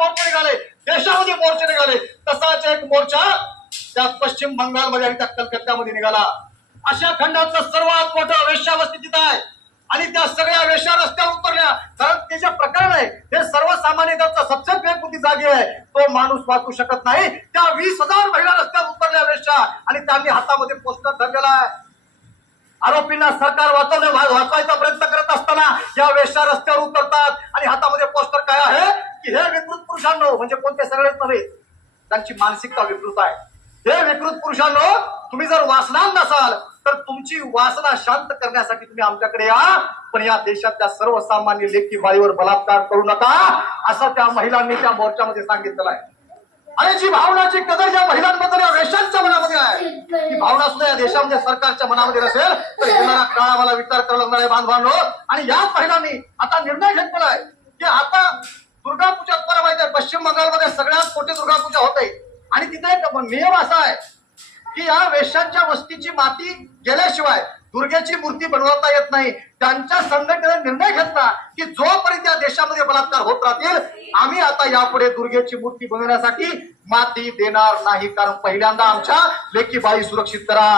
मोर्चे निघाले. देशामध्ये मोर्चे निघाले. तसाच एक मोर्चा त्या पश्चिम बंगालमध्ये आणि त्या कलकत्त्यामध्ये निघाला. अशा खंडाचं सर्वात मोठं वेश्यावस्ती तिथं आहे. आणि त्या सगळ्या वेश्या रस्त्यावर उतरल्या. कारण ते जे प्रकरण आहे हे सर्वसामान्य त्यांचा सबसे बेकुती जागी आहे. तो माणूस वाचू शकत नाही. त्या वीस हजार महिला रस्त्यावर उतरल्या वेश्या. आणि त्यांनी हातामध्ये पोस्टर धरलेला आहे. आरोपींना सरकार वाचवणे वाचवायचा प्रयत्न करत असताना या वेश्या रस्त्यावर उतर आणि हातामध्ये पोस्टर काय आहे की हे विकृत पुरुषांनो म्हणजे कोणते सगळेच नव्हे त्यांची मानसिकता विकृत आहे. हे विकृत पुरुषांनो तुम्ही जर वासनान नसाल तर तुमची वासना शांत करण्यासाठी तुम्ही आमच्याकडे या. पण या देशातल्या सर्वसामान्य लेखी बाळीवर बलात्कार करू नका असं त्या महिलांनी त्या मोर्चामध्ये सांगितलेलं आहे. आणि जी भावनाची कदर या महिलांबद्दल या वेशांच्या मनामध्ये आहे ती भावना सुद्धा या देशामध्ये सरकारच्या मनामध्ये नसेल तर येणारा काळ आम्हाला विचार करायला लागणार आहे बांधवांनो. आणि याच महिलांनी आता निर्णय घेतलेला आहे की आता पश्चिम बंगालमध्ये सगळ्यात मोठी दुर्गा पूजा होते. आणि तिथे एक नियम असा आहे की या वेशांच्या वस्तीची माती गेल्याशिवाय दुर्गेची मूर्ती बनवता येत नाही. त्यांच्या संघटनेने निर्णय घेतला की जोपर्यंत या देशामध्ये बलात्कार होत राहतील आम्ही आता यापुढे दुर्गेची मूर्ती बनवण्यासाठी माती देणार नाही. कारण पहिल्यांदा आमच्या लेखी बाई सुरक्षित करा.